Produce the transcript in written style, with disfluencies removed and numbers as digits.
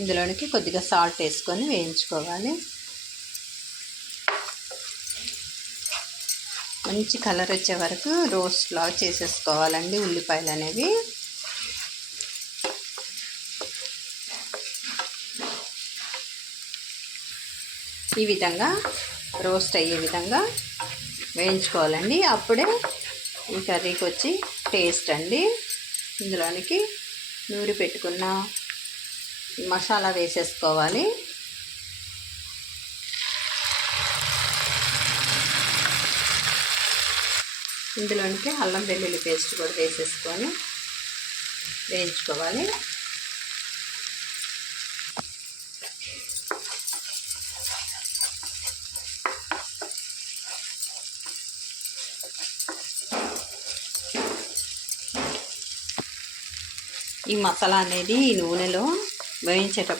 ఇందులోనికి కొద్దిగా సాల్ట్ వేసుకొని వేయించుకోవాలి. మంచి కలర్ వచ్చే వరకు రోస్ట్ లాగా చేసేసుకోవాలండి ఉల్లిపాయలు అనేవి. ఈ విధంగా రోస్ట్ అయ్యే విధంగా వేయించుకోవాలండి. అప్పుడే ఈ కర్రీకి వచ్చి టేస్ట్ అండి. ఇందులోనికి నూరి పెట్టుకున్న మసాలా వేసేసుకోవాలి. ఇందులోనికి అల్లం వెల్లుల్లి పేస్ట్ కూడా వేసేసుకొని వేయించుకోవాలి. ఈ మసాలా అనేది ఈ నూనెలో వేయించేటప్పుడు